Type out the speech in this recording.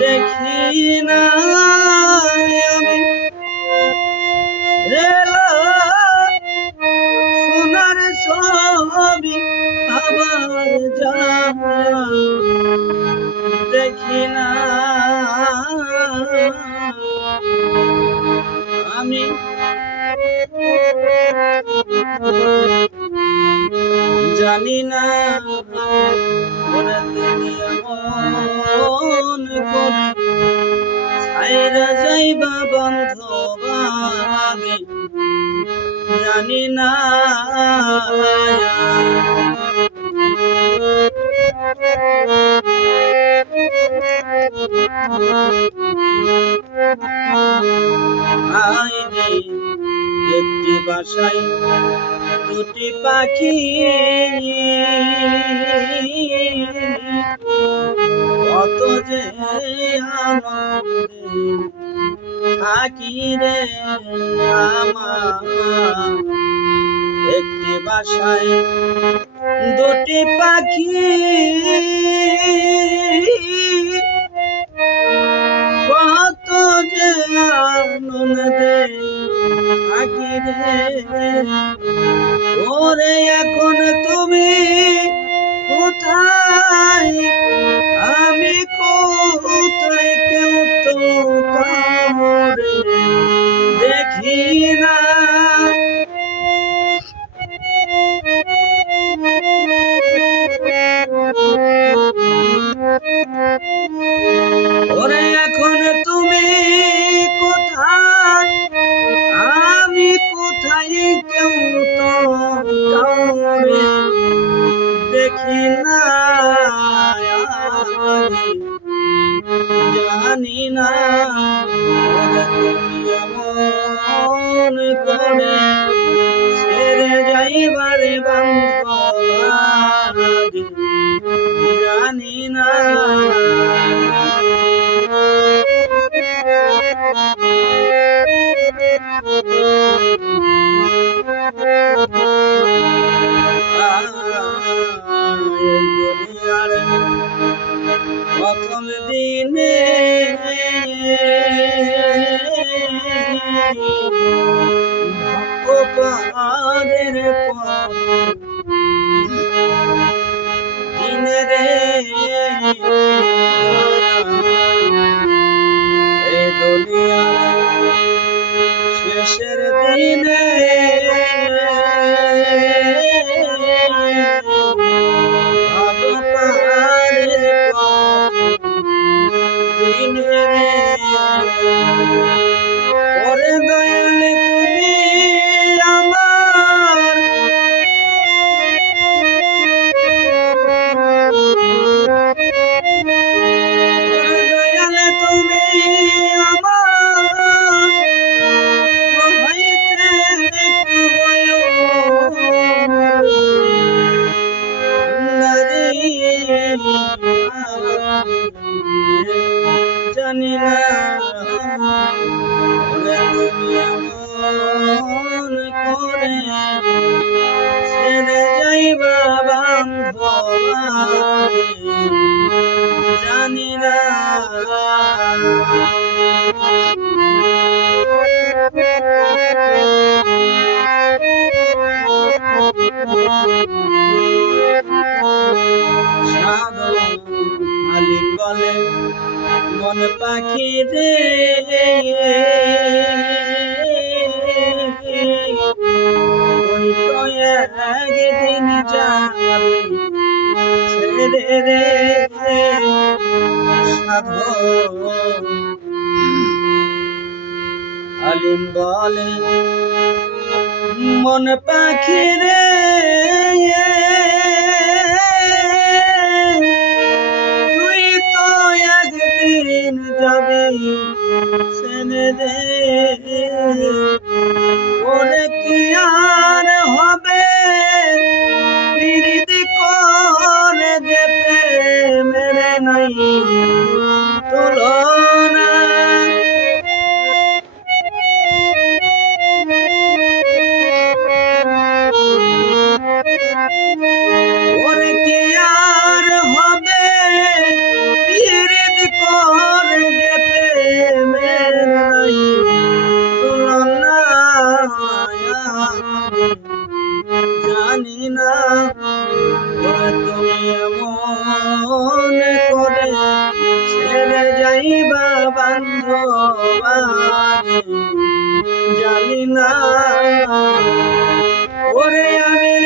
দেখি না আমি রেলা সোনার ছবি আবার যা দেখি না আমি জানি না ওরে তুমি এমন করে ছাইরা যাইবা বান্ধব আগে জানি না একটি বাসায় দুটি পাখি কত যে আনন্দে থাকি রে আমার একটি বাসায় দুটি পাখি কত যে আনন্দে থাকি রে ওরে এখন তুমি কোথায় আমি কোথায় কেউ তো কামড়ে দেখি না ওরে এখন তুমি কোথায় আমি কোথায় কেউ তো কামড়ে দেখি না জানি না তুমি এমন করে ছেড়ে যাইবারে বান্ধব জানি না প্রথম দিনে পাহাড়ের দিনে রে এই দুনিয়ার শেষের দিনে ওরে দয়ালে তুমি আমার ওরে দয়ালে তুমি আমার হইতে জানি না তুমি এমন করে ছেড়ে যাইবা বান্ধব জানি না আলিম বলে মন পাখি রে ওই তো একদিন যাবে ছেড়ে রে সাধু আলিম বলে মন পাখি রে তুই তো একদিন যাবি ছেড়ে রে ওরে কি আর হবে প্রীতি করে যে প্রেমের নাই তুলনা ওরে কি আর হবে বান্ধব আমি জানি না ওরে আমি